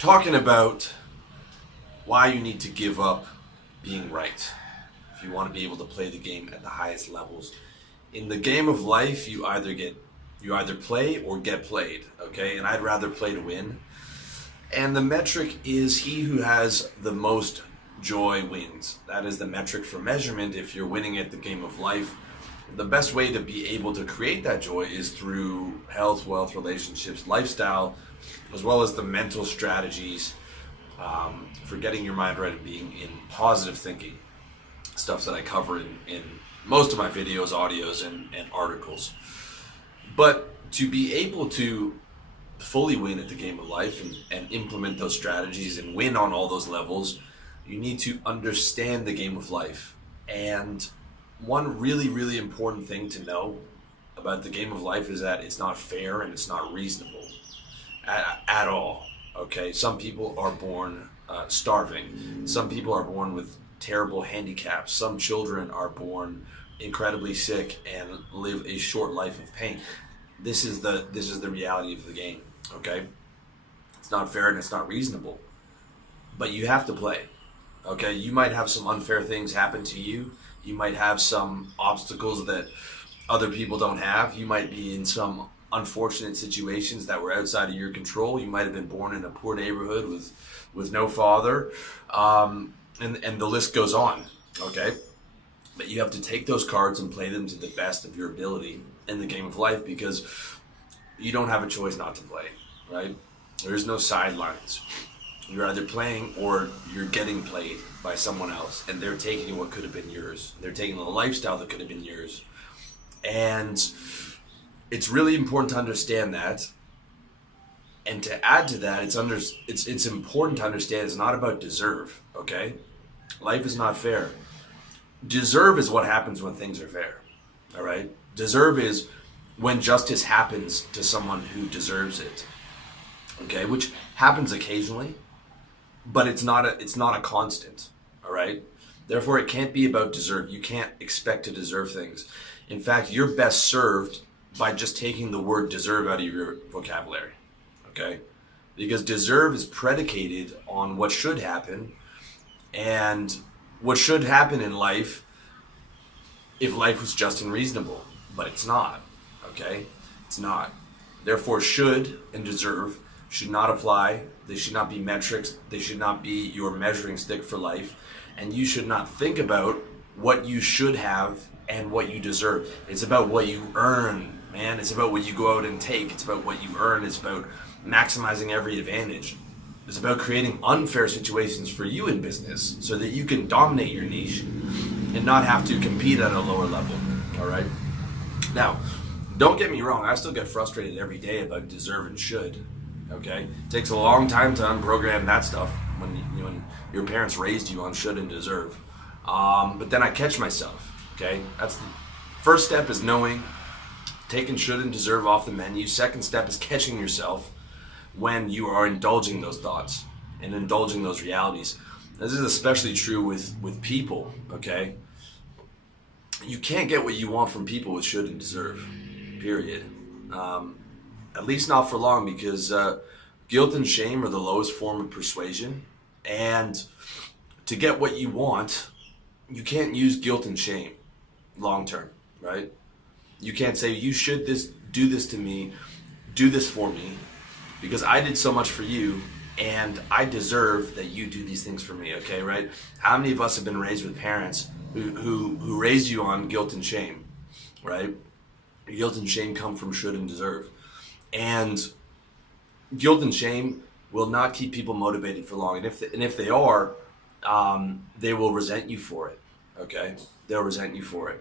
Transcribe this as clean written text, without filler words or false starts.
talking about why you need to give up being right if you want to be able to play the game at the highest levels. In the game of life, you either play or get played, okay? And I'd rather play to win. And the metric is he who has the most joy wins. That is the metric for measurement if you're winning at the game of life. The best way to be able to create that joy is through health, wealth, relationships, lifestyle, as well as the mental strategies for getting your mind right and being in positive thinking. Stuff that I cover in most of my videos, audios, and articles. But to be able to fully win at the game of life and implement those strategies and win on all those levels, you need to understand the game of life. And one really, really important thing to know about the game of life is that it's not fair and it's not reasonable at all. Okay, some people are born starving. Some people are born with terrible handicaps. Some children are born incredibly sick and live a short life of pain. This is the reality of the game. Okay, it's not fair and it's not reasonable, but you have to play. Okay, you might have some unfair things happen to you. You might have some obstacles that other people don't have. You might be in some unfortunate situations that were outside of your control. You might have been born in a poor neighborhood with no father, and the list goes on. Okay, but you have to take those cards and play them to the best of your ability in the game of life, because you don't have a choice not to play, right? There's no sidelines. You're either playing or you're getting played by someone else, and they're taking what could have been yours. They're taking the lifestyle that could have been yours. And it's really important to understand that. And to add to that, it's important to understand it's not about deserve, okay? Life is not fair. Deserve is what happens when things are fair, all right? Deserve is when justice happens to someone who deserves it, okay? Which happens occasionally, but it's not a constant, all right? Therefore, it can't be about deserve. You can't expect to deserve things. In fact, you're best served by just taking the word deserve out of your vocabulary, okay? Because deserve is predicated on what should happen, and what should happen in life if life was just and reasonable, but it's not, okay? It's not. Therefore, should and deserve should not apply. They should not be metrics. They should not be your measuring stick for life. And you should not think about what you should have and what you deserve. It's about what you earn, man. It's about what you go out and take. It's about what you earn. It's about maximizing every advantage. It's about creating unfair situations for you in business so that you can dominate your niche and not have to compete at a lower level, all right? Now, don't get me wrong. I still get frustrated every day about deserve and should. Okay, it takes a long time to unprogram that stuff when your parents raised you on should and deserve. But then I catch myself. Okay, that's the first step, is knowing, taking should and deserve off the menu. Second step is catching yourself when you are indulging those thoughts and indulging those realities. This is especially true with people. Okay, you can't get what you want from people with should and deserve. Period. At least not for long, because guilt and shame are the lowest form of persuasion. And to get what you want, you can't use guilt and shame long term, right? You can't say, you should do this to me, do this for me, because I did so much for you, and I deserve that you do these things for me, okay, right? How many of us have been raised with parents who raised you on guilt and shame, right? Guilt and shame come from should and deserve. And guilt and shame will not keep people motivated for long. And if they are, they will resent you for it. Okay, they'll resent you for it.